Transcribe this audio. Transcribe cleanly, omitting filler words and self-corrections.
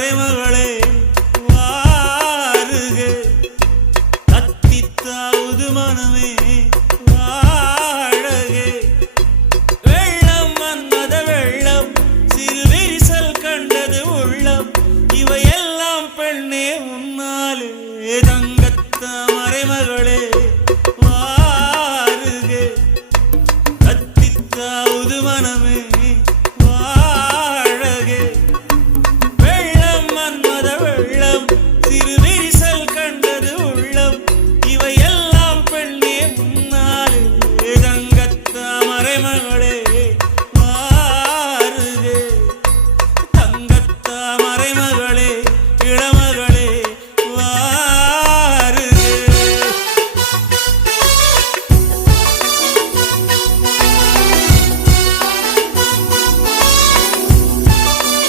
மறைமகளே வாருக கத்தித்தாவது மனமே வாழகே வெள்ளம் வந்தத வெள்ளம் சிறு விரிசல் கண்டது உள்ளம் இவையெல்லாம் பெண்ணே உன்னாலே தங்கத்த மறைமகளே